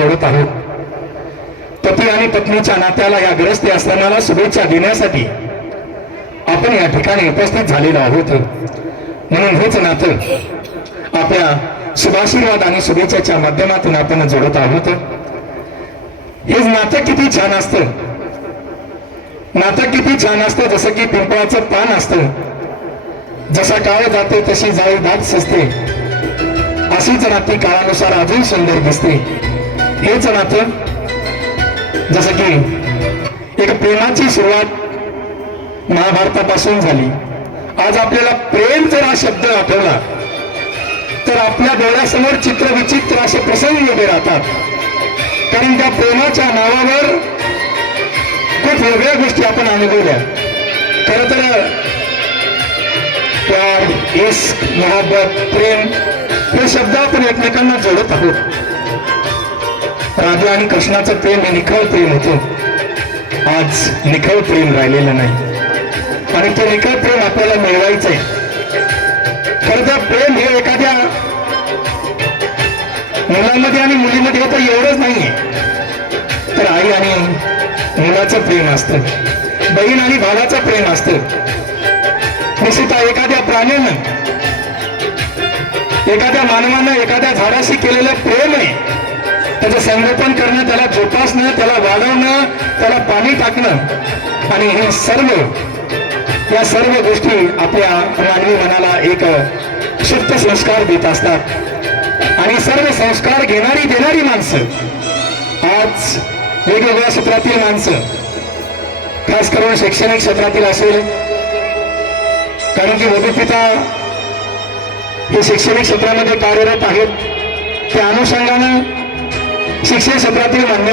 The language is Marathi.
जोडत आहोत. पती आणि पत्नीच्या नात्याला या ग्रस्ती आश्रमाला शुभेच्छा देण्यासाठी आपण या ठिकाणी उपस्थित झालेलो आहोत. म्हणून हेच नातं आपल्या शुभाशीर्वाद आणि शुभेच्छाच्या माध्यमातून आपण जोडत आहोत. हेच नातं किती छान असतं. नातं किती छान असतं जसं की पिंपळाचं पान असतं. जसा काळ जाते तशी जाळी दाट सजते. अशीच नाती काळानुसार अजून सुंदर दिसते. हेच नातं जसं की एक प्रेमाची सुरुवात महाभारतापासून झाली. आज आपल्याला प्रेम जर हा शब्द आठवला तर आपल्या डोळ्यासमोर चित्र विचित्र असे प्रसंग उभे राहतात. कारण त्या प्रेमाच्या नावावर खूप वेगळ्या गोष्टी आपण अनुभवल्या. खर तर प्यार इश्क मोहब्बत प्रेम हे शब्द आपण एकमेकांना जोडत आहोत. राधा आणि कृष्णाचं प्रेम हे निखळ प्रेम होतं. आज निखळ प्रेम राहिलेलं नाही. आणि ते निखळ प्रेम आपल्याला मिळवायचंय. खरं तर प्रेम हे एखाद्या मुलामध्ये आणि मुलीमध्ये होतं एवढंच नाहीये. तर आई आणि मुलाचं प्रेम असतं. बहीण आणि भावाचं प्रेम असतं. निश्चित एखाद्या प्राण्यानं एखाद्या मानवानं एखाद्या झाडाशी केलेलं प्रेम आहे. त्याचं संगोपन करणं त्याला जोपासणं त्याला वाढवणं त्याला पाणी टाकणं. आणि हे सर्व या सर्व गोष्टी आपल्या मानवी मनाला एक शुद्ध संस्कार देत असतात. आणि सर्व संस्कार घेणारी देणारी माणसं. आज वेगवेगळ्या क्षेत्रातील माणसं. खास करून शैक्षणिक क्षेत्रातील असेल. कारण की वधुपिता हे शैक्षणिक क्षेत्रामध्ये कार्यरत आहेत. त्या अनुषंगानं शिक्षण क्षेत्रातील मान्य